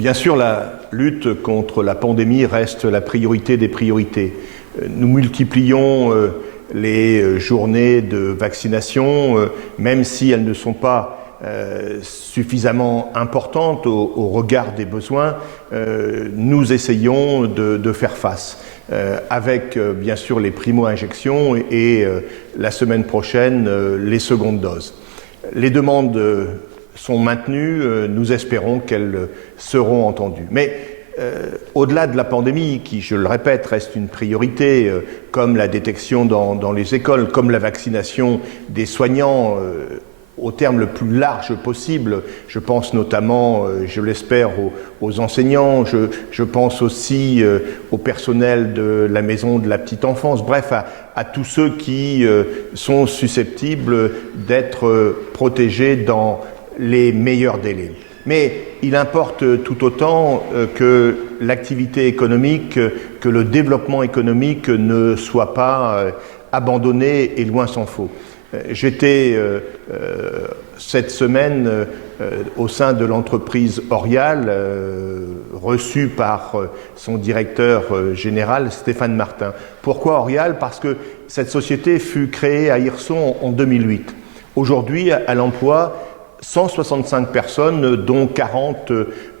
Bien sûr, la lutte contre la pandémie reste la priorité des priorités. Nous multiplions les journées de vaccination, même si elles ne sont pas suffisamment importantes au regard des besoins, nous essayons de faire face avec bien sûr les primo-injections et la semaine prochaine les secondes doses. Les demandes sont maintenues, nous espérons qu'elles seront entendues. Mais au-delà de la pandémie, qui, je le répète, reste une priorité, comme la détection dans les écoles, comme la vaccination des soignants, au terme le plus large possible, je pense notamment, je l'espère, aux enseignants, je pense aussi au personnel de la maison de la petite enfance, bref, à tous ceux qui sont susceptibles d'être protégés dans les meilleurs délais. Mais il importe tout autant que l'activité économique, que le développement économique ne soit pas abandonné et loin s'en faut. J'étais cette semaine au sein de l'entreprise Orial, reçu par son directeur général Stéphane Martin. Pourquoi Orial? Parce que cette société fut créée à Hirson en 2008. Aujourd'hui, elle emploie 165 personnes, dont 40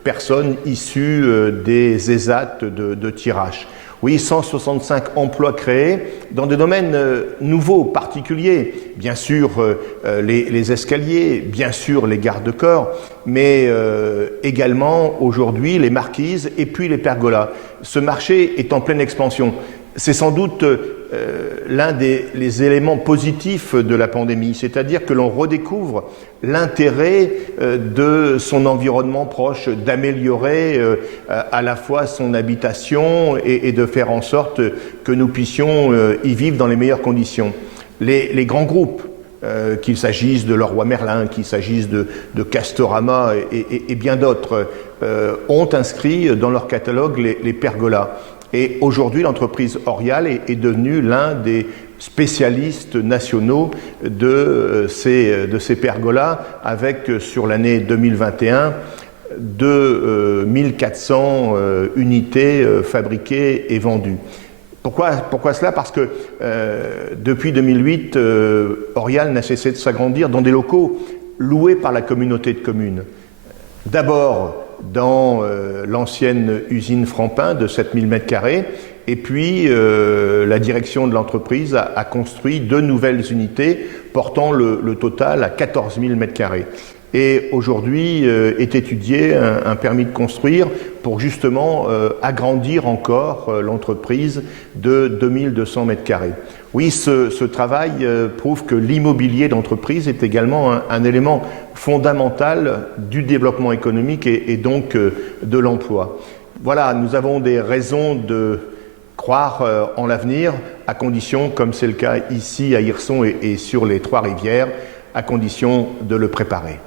personnes issues des ESAT de Thiérache. Oui, 165 emplois créés dans des domaines nouveaux, particuliers. Bien sûr, les escaliers, bien sûr, les garde-corps, mais également aujourd'hui les marquises et puis les pergolas. Ce marché est en pleine expansion. C'est sans doute l'un des éléments positifs de la pandémie, c'est-à-dire que l'on redécouvre l'intérêt de son environnement proche, d'améliorer à la fois son habitation et de faire en sorte que nous puissions y vivre dans les meilleures conditions. Les grands groupes, qu'il s'agisse de Leroy Merlin, qu'il s'agisse de Castorama et bien d'autres, ont inscrit dans leur catalogue les pergolas. Et aujourd'hui, l'entreprise Orial est devenue l'un des spécialistes nationaux de ces pergolas, avec sur l'année 2021 2400 unités fabriquées et vendues. Pourquoi cela? Parce que depuis 2008, Orial n'a cessé de s'agrandir dans des locaux loués par la communauté de communes. D'abord dans l'ancienne usine Frampin de 7000 m², et puis la direction de l'entreprise a construit 2 nouvelles unités portant le total à 14 000 m². Et aujourd'hui est étudié un permis de construire pour justement agrandir encore l'entreprise de 2200 m². Oui, ce travail prouve que l'immobilier d'entreprise est également un élément fondamental du développement économique et donc de l'emploi. Voilà, nous avons des raisons de croire en l'avenir, à condition, comme c'est le cas ici à Hirson et sur les Trois-Rivières, à condition de le préparer.